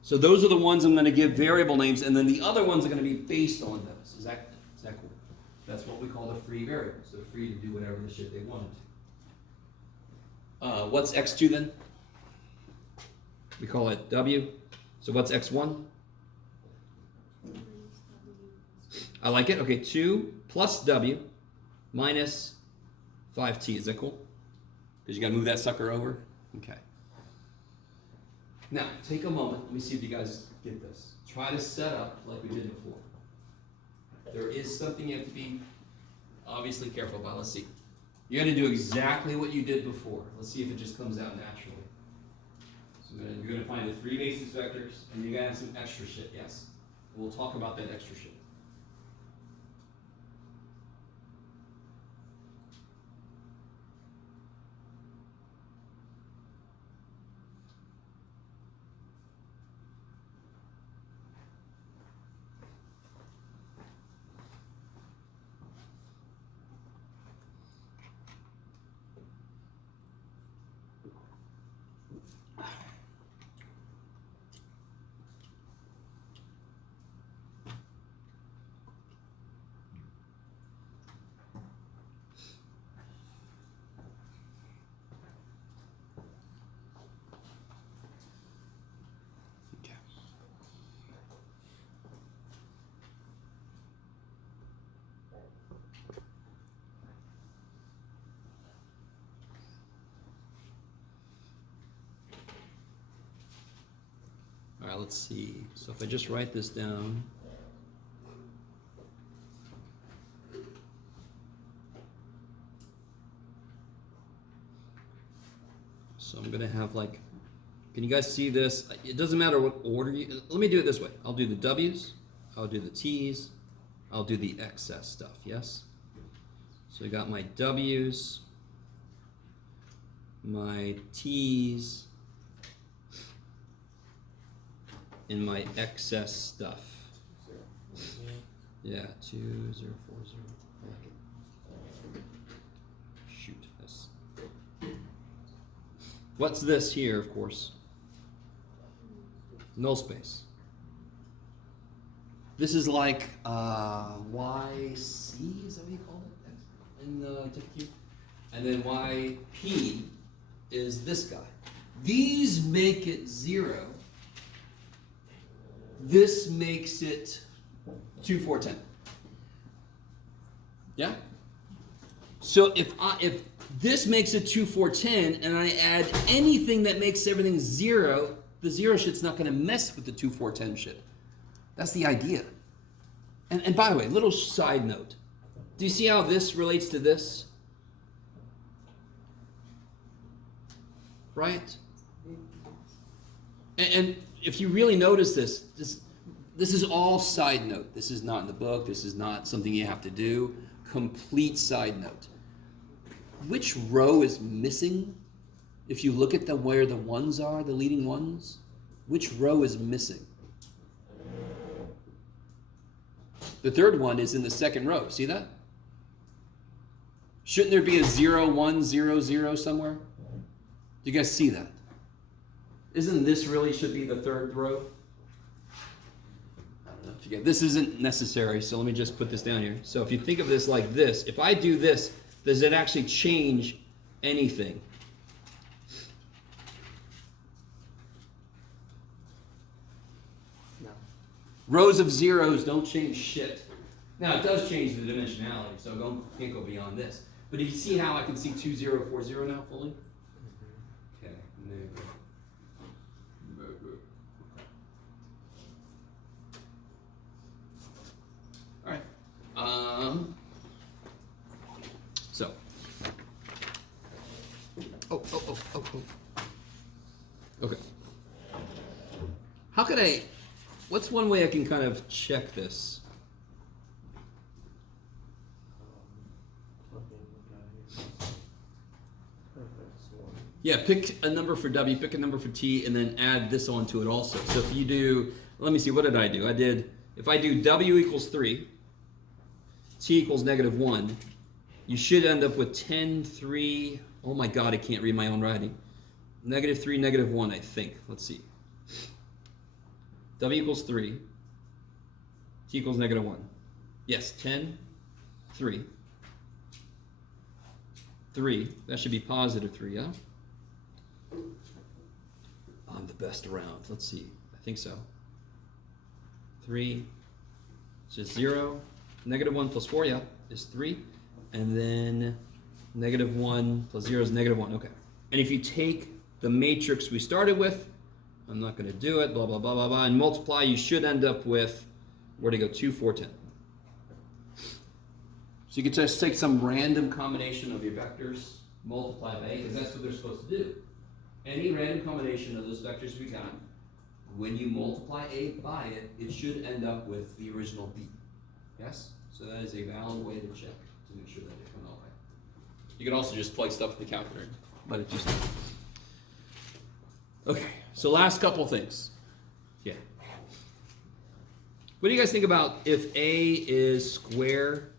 So those are the ones I'm going to give variable names, and then the other ones are going to be based on those. Is that cool? That's what we call the free variables. They're free to do whatever the shit they want. What's x2 then? We call it w. So what's x1? I like it. Okay, 2 plus w minus 5t. Is that cool? Because you got to move that sucker over. Okay. Now, take a moment. Let me see if you guys get this. Try to set up like we did before. There is something you have to be obviously careful about. Let's see. You're going to do exactly what you did before. Let's see if it just comes out naturally. So you're going to find the 3 basis vectors, and you're going to have some extra shit, yes? We'll talk about that extra shit. All right, let's see. So if I just write this down. So I'm going to have like, can you guys see this? It doesn't matter what order you, let me do it this way. I'll do the W's, I'll do the T's, I'll do the excess stuff, yes? So I got my W's, my T's, in my excess stuff. Yeah, 2, 0, 4, 0. I like it. Shoot, this. What's this here, of course? Null space. This is like YC, is that what you call it? In the TIFQ? And then YP is this guy. These make it 0. This makes it 2, 4, 10. Yeah? So if this makes it 2, 4, 10, and I add anything that makes everything 0, the 0 shit's not going to mess with the 2, 4, 10 shit. That's the idea. And by the way, little side note. Do you see how this relates to this? Right? And if you really notice this is all side note. This is not in the book. This is not something you have to do. Complete side note. Which row is missing? If you look at where the ones are, the leading ones, which row is missing? The third one is in the second row. See that? Shouldn't there be a 0, 1, 0, 0 somewhere? Do you guys see that? Isn't this really should be the third row? I don't know if you get this isn't necessary, so let me just put this down here. So if you think of this like this, if I do this, does it actually change anything? No. Rows of zeros don't change shit. Now, it does change the dimensionality, so can't go beyond this. But do you see how I can see 2040 now fully? Okay, all right. So. Oh. Okay. How could what's one way I can kind of check this? Yeah, pick a number for W, pick a number for T, and then add this onto it also. So if you do, let me see, what did I do? If I do W equals 3, T equals -1, you should end up with 10, 3, oh my God, I can't read my own writing. -3, -1, I think. Let's see. W equals 3, T equals -1. Yes, 10, 3. 3, that should be +3, yeah? I'm the best around. Let's see. I think so. 3, it's just 0. -1 plus 4, yeah, is 3. And then -1 plus 0 is -1. Okay. And if you take the matrix we started with, I'm not going to do it, blah, blah, blah, blah, blah, and multiply, you should end up with, where'd it go, 2, 4, 10. So you could just take some random combination of your vectors, multiply by 8, because that's what they're supposed to do. Any random combination of those vectors we got, when you multiply A by it, it should end up with the original B. Yes? So that is a valid way to check to make sure that they come out right. You can also just plug stuff in the calculator, but it just... Okay, so last couple things. Yeah. What do you guys think about if A is square?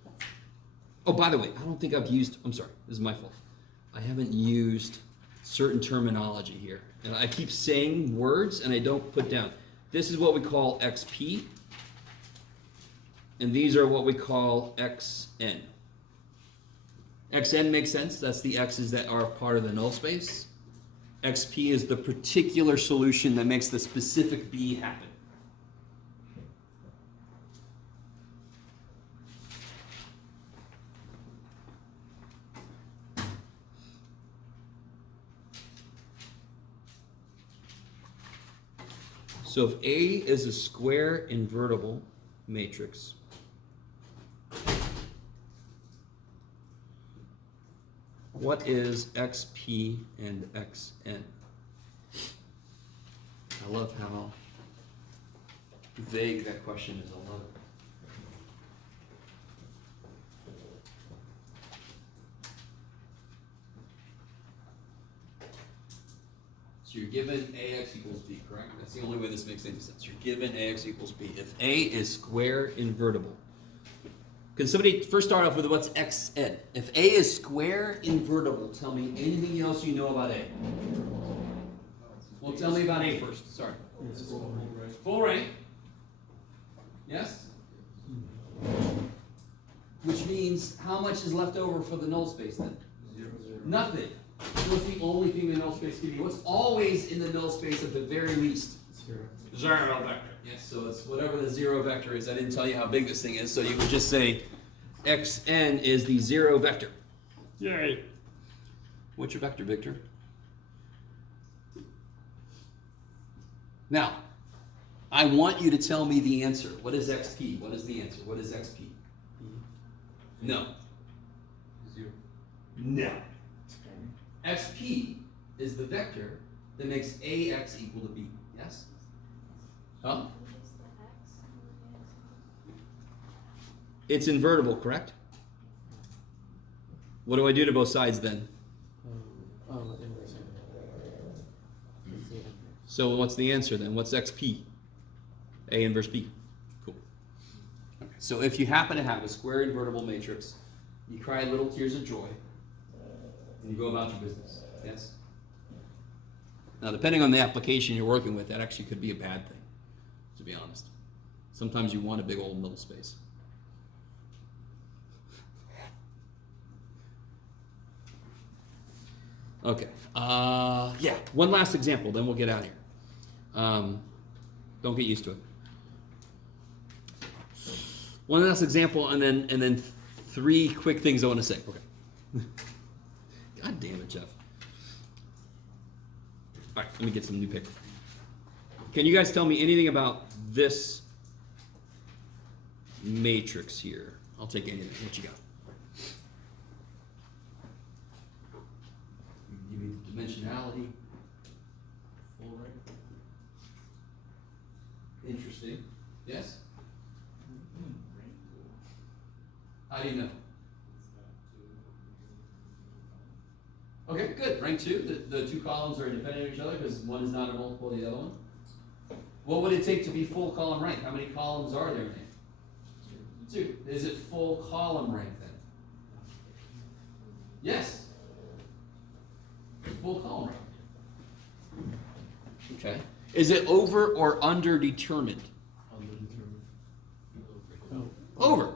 Oh, by the way, I don't think I've used, I'm sorry, this is my fault. I haven't used certain terminology here. And I keep saying words and I don't put down. This is what we call XP. And these are what we call XN. XN makes sense. That's the X's that are part of the null space. XP is the particular solution that makes the specific B happen. So if A is a square invertible matrix, what is XP and XN? I love how vague that question is. I love it. So you're given AX equals B, correct? That's the only way this makes any sense. You're given AX equals B. If A is square invertible, can somebody first start off with what's XN? If A is square invertible, tell me anything else you know about A. Well, tell me about A first. Sorry. Full rank. Yes? Which means how much is left over for the null space then? 0, 0. Nothing. What's the only thing the null space can be? What's always in the null space at the very least? 0. Zero vector. Yes, so it's whatever the zero vector is. I didn't tell you how big this thing is, so you would just say xn is the zero vector. Yay. What's your vector, Victor? Now, I want you to tell me the answer. What is xp? What is the answer? What is xp? No. 0. No. xp is the vector that makes ax equal to b. Yes? Huh? It's invertible, correct? What do I do to both sides then? Inverse. So what's the answer then? What's xp? A inverse b. Cool. Okay. So if you happen to have a square invertible matrix, you cry little tears of joy, and you go about your business. Yes? Now, depending on the application you're working with, that actually could be a bad thing, to be honest. Sometimes you want a big old middle space. Okay. Yeah, one last example, then we'll get out of here. Don't get used to it. One last example, and then 3 quick things I want to say. Okay. God damn it, Jeff. All right, let me get some new paper. Can you guys tell me anything about this matrix here? I'll take anything. What you got? Give me dimensionality. Full rank. Interesting. Yes? How do you know? Okay, good. Rank 2. The 2 columns are independent of each other because one is not a multiple of the other one. What would it take to be full column rank? How many columns are there in it? 2. Is it full column rank then? Yes. Full column rank. Okay. Is it over or under determined? Over.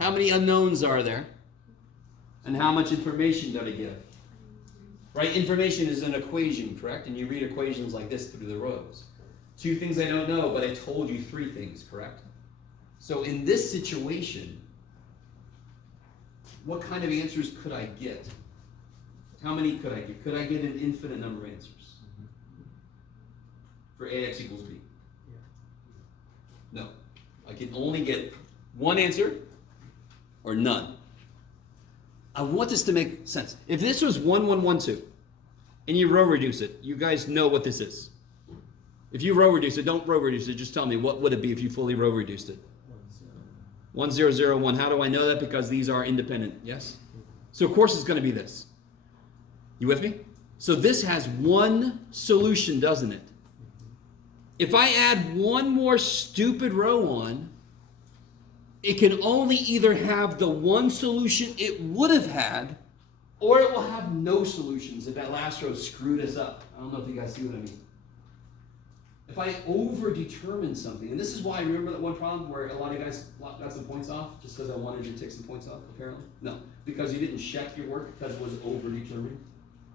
How many unknowns are there? And how much information does it give? Right? Information is an equation, correct? And you read equations like this through the rows. 2 things I don't know, but I told you 3 things, correct? So in this situation, what kind of answers could I get? How many could I get? Could I get an infinite number of answers? For AX equals B? No. I can only get one answer or none. I want this to make sense. If this was 1, 1, 1, 2, and you row reduce it, you guys know what this is. If you row reduce it, don't row reduce it, just tell me what would it be if you fully row reduced it? 1, 0, 0, 1. How do I know that? Because these are independent, yes? So of course it's going to be this. You with me? So this has one solution, doesn't it? If I add one more stupid row on, it can only either have the one solution it would have had, or it will have no solutions if that last row screwed us up. I don't know if you guys see what I mean. If I over-determine something, and this is why I remember that one problem where a lot of you guys got some points off, just because I wanted you to take some points off, apparently? No, because you didn't check your work because it was over-determined.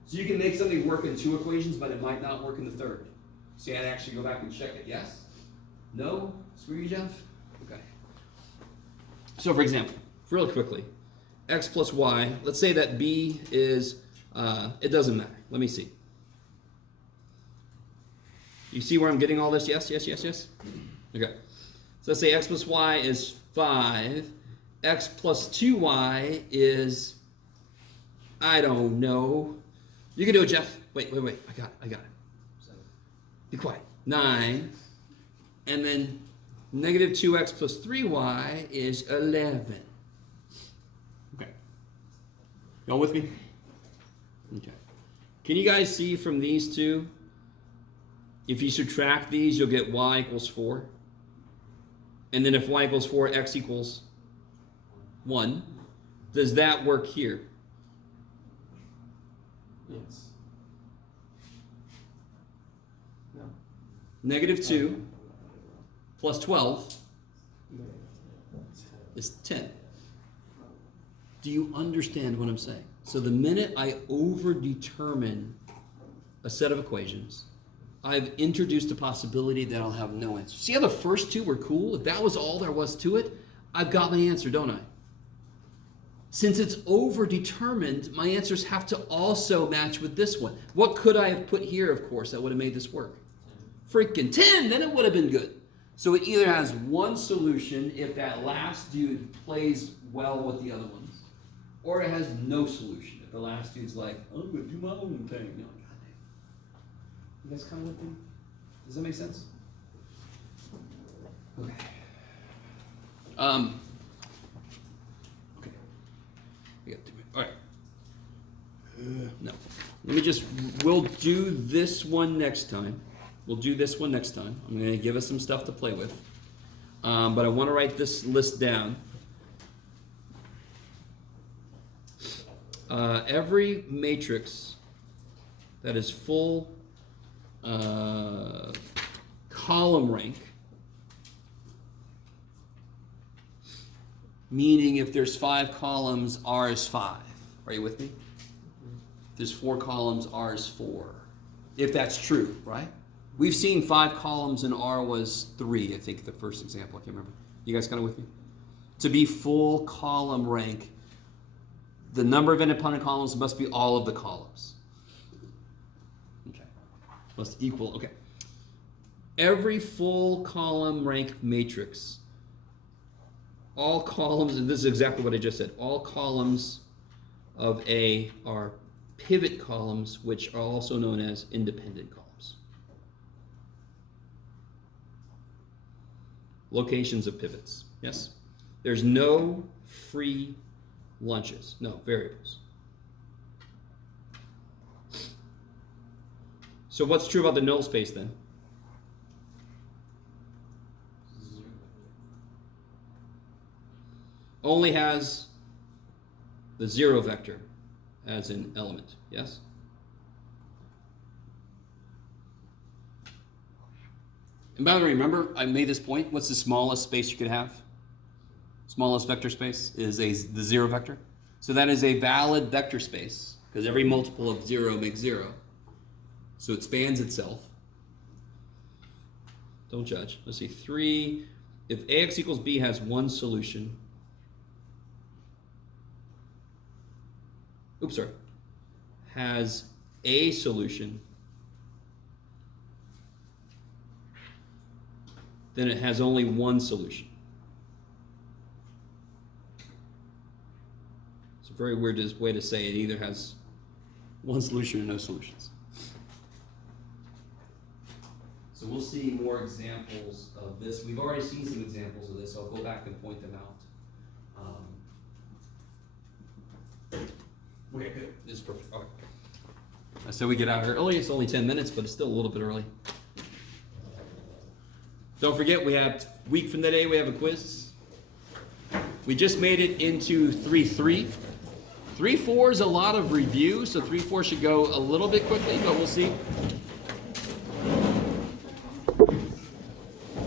So you can make something work in 2 equations, but it might not work in the 3rd. So you had to actually go back and check it. Yes? No? Screw you, Jeff? Okay. So for example, really quickly, x plus y, let's say that b is, it doesn't matter. Let me see. You see where I'm getting all this? Yes, yes, yes, yes? Okay. So let's say x plus y is 5. X plus 2y is, I don't know. You can do it, Jeff. Wait. I got it. Be quiet. 9. And then negative 2x plus 3y is 11. Okay. Y'all with me? Okay. Can you guys see from these two? If you subtract these, you'll get y equals 4. And then if y equals 4, x equals 1. Does that work here? Yes. No. Negative 2 plus 12 is 10. Do you understand what I'm saying? So the minute I over-determine a set of equations, I've introduced a possibility that I'll have no answer. See how the first 2 were cool? If that was all there was to it, I've got my answer, don't I? Since it's over-determined, my answers have to also match with this one. What could I have put here, of course, that would have made this work? Freaking 10, then it would have been good. So it either has one solution if that last dude plays well with the other ones, or it has no solution if the last dude's like, I'm going to do my own thing. No, goddamn. You guys kind of with me? Does that make sense? Okay. Okay. We got 2 minutes. All right. No. Let me just, we'll do this one next time. We'll do this one next time. I'm going to give us some stuff to play with. But I want to write this list down. Every matrix that is full column rank, meaning if there's 5 columns, R is 5. Are you with me? If there's 4 columns, R is 4. If that's true, right? We've seen 5 columns and R was 3, I think, the first example. I can't remember. You guys kind of with me? to be full column rank, the number of independent columns must be all of the columns. Okay. Must equal, okay. Every full column rank matrix, all columns, and this is exactly what I just said, all columns of A are pivot columns, which are also known as independent columns. Locations of pivots, yes? There's no free lunches, no variables. So what's true about the null space then? Only has the zero vector as an element, yes? And by the way, remember I made this point, what's the smallest space you could have? Smallest vector space is the zero vector. So that is a valid vector space, because every multiple of 0 makes 0. So it spans itself. Don't judge. Let's see, 3, if AX equals B has one solution, oops, sorry, has a solution, then it has only one solution. It's a very weird way to say it. It either has one solution or no solutions. So we'll see more examples of this. We've already seen some examples of this, so I'll go back and point them out. Okay, good. This is perfect. Okay. So we get out here early. It's only 10 minutes, but it's still a little bit early. Don't forget, we have week from today, we have a quiz. We just made it into 3-3. 3-4 is a lot of review, so 3-4 should go a little bit quickly, but we'll see.